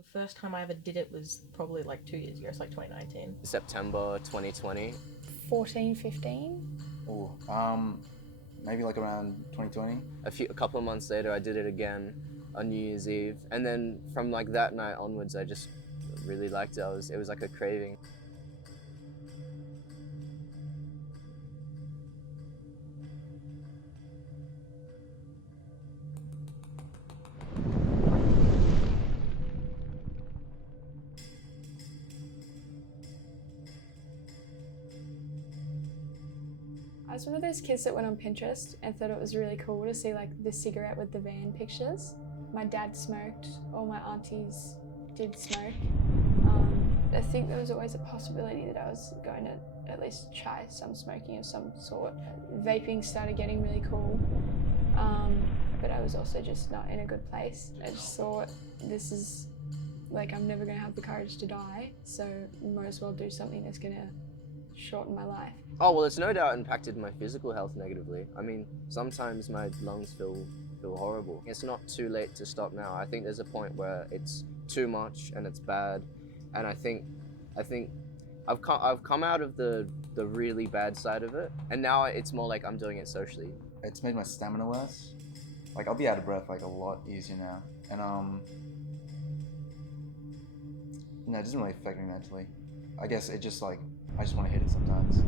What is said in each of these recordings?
The first time I ever did it was probably like 2 years ago, it's like 2019. September 2020. 14, 15. Oh, maybe like around 2020. A couple of months later, I did it again on New Year's Eve, and then from like that night onwards, I just really liked it. It was like a craving. I was one of those kids that went on Pinterest and thought it was really cool to see like the cigarette with the van pictures. My dad smoked, all my aunties did smoke. I think there was always a possibility that I was going to at least try some smoking of some sort. Vaping started getting really cool, but I was also just not in a good place. I just thought, this is like, I'm never gonna have the courage to die, so might as well do something that's gonna shorten my life. Oh, well, it's no doubt impacted my physical health negatively. I mean, sometimes my lungs feel horrible. It's not too late to stop now. I think there's a point where it's too much and it's bad, and I think I've come out of the really bad side of it, and now it's more like I'm doing it socially. It's made my stamina worse. Like, I'll be out of breath like a lot easier now, and it doesn't really affect me mentally. I guess it just like, I just want to hit it sometimes.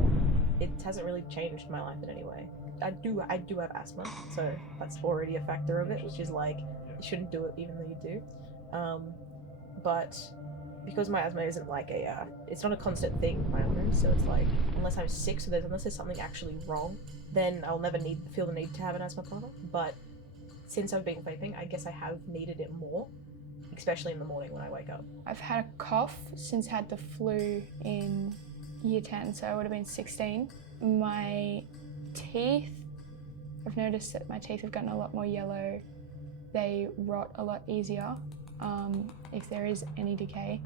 It hasn't really changed my life in any way. I do have asthma, so that's already a factor of it, which is like, you shouldn't do it even though you do. But because my asthma isn't like it's not a constant thing in my illness, so it's like, unless I'm sick, unless there's something actually wrong, then I'll never feel the need to have an asthma problem. But since I've been vaping, I guess I have needed it more, especially in the morning when I wake up. I've had a cough since I had the flu in year 10, so I would have been 16. My teeth, I've noticed that my teeth have gotten a lot more yellow. They rot a lot easier. If there is any decay,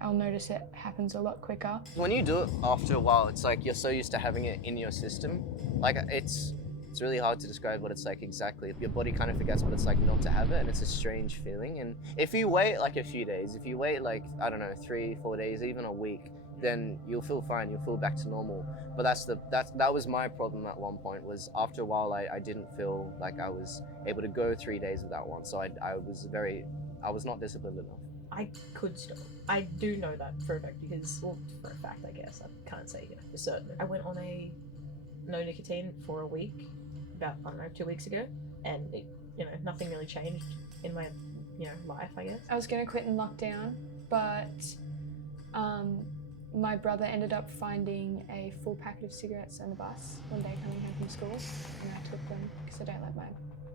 I'll notice it happens a lot quicker. When you do it after a while, it's like you're so used to having it in your system. Like, it's really hard to describe what it's like exactly. Your body kind of forgets what it's like not to have it, and it's a strange feeling. And if you wait like a few days, if you wait like, I don't know, 3-4 days, even a week, then you'll feel fine, you'll feel back to normal. But that was my problem at one point, was after a while I didn't feel like I was able to go 3 days without one. So I was not disciplined enough. I could stop. I do know that for a fact because, well, for a fact, I guess. I can't say for certain. I went on a no nicotine for a week, about, I don't know, 2 weeks ago, and it, nothing really changed in my, life, I guess. I was gonna quit in lockdown, but my brother ended up finding a full packet of cigarettes on the bus one day coming home from school, and I took them because I don't let my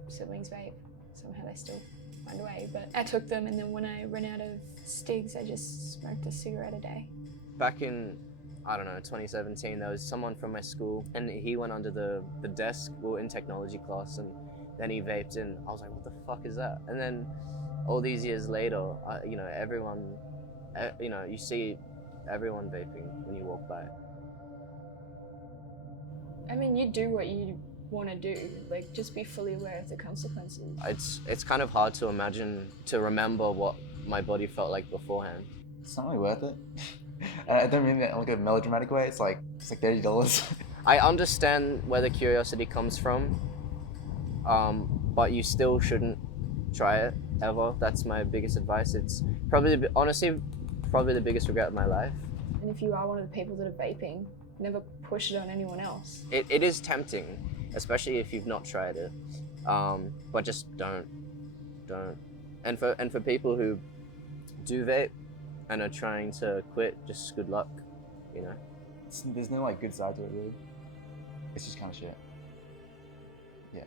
siblings vape. Somehow they still find a way, but I took them, and then when I ran out of stigs, I just smoked a cigarette a day. Back in, I don't know, 2017, there was someone from my school, and he went under the desk. We were in technology class, and then he vaped, and I was like, what the fuck is that? And then all these years later, everyone, you see everyone vaping when you walk by. I mean, you do what you want to do, like, just be fully aware of the consequences. It's kind of hard to remember what my body felt like beforehand. It's not really worth it. I don't mean that in like a melodramatic way. It's like $30. I understand where the curiosity comes from, but you still shouldn't try it ever. That's my biggest advice. It's probably, honestly, probably the biggest regret of my life. And if you are one of the people that are vaping, never push it on anyone else. It is tempting, especially if you've not tried it, but just don't. And for people who do vape and are trying to quit, just good luck, There's no like good side to it really. It's just kind of shit. Yeah.